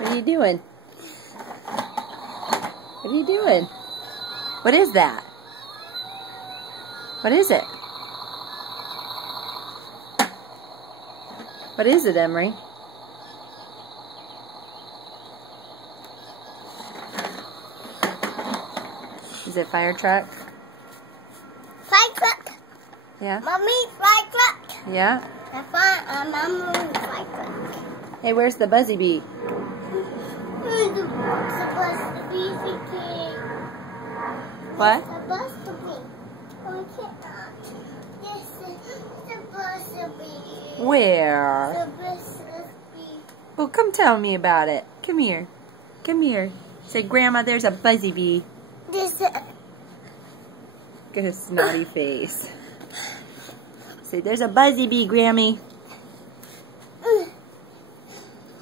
What are you doing? What are you doing? What is that? What is it? What is it, Emery? Is it fire truck? Fire truck. Yeah. Mommy, fire truck. Yeah. Mommy, fire truck. Hey, where's the Buzzy Bee? Who's supposed to be thinking? What? Supposed to be. We cannot. This is supposed to be. Where? Supposed to be. Well, come tell me about it. Come here. Come here. Say, Grandma, there's a Buzzy Bee. This. Got a snotty face. Say, there's a Buzzy Bee, Grammy.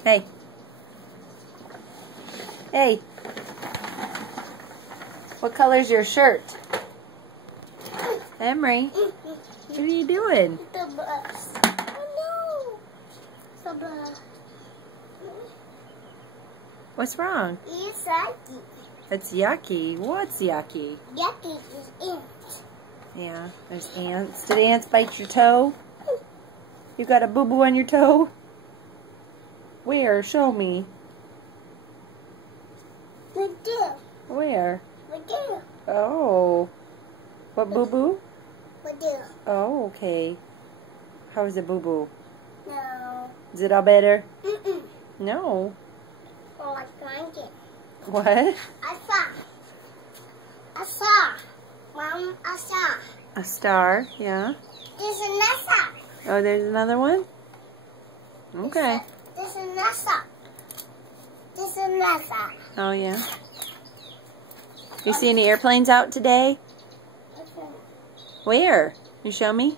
Hey. Hey. What color's your shirt? Emery, what are you doing? The bus. Oh no. The bus. What's wrong? It's yucky. It's yucky. What's yucky? Yucky is ants. Yeah, there's ants. Did ants bite your toe? You got a boo-boo on your toe? Where? Show me. We do. Where? We do. Oh. What boo-boo? We do. Oh, okay. How is it boo-boo? No. Is it all better? Mm-mm. No. Oh, I find it. What? I saw. I saw. Mom, I saw. A star, yeah. There's a NASA. Oh, there's another one? Okay. There's a NASA. There's a NASA. Oh, yeah. You see any airplanes out today? Okay. Where? You show me?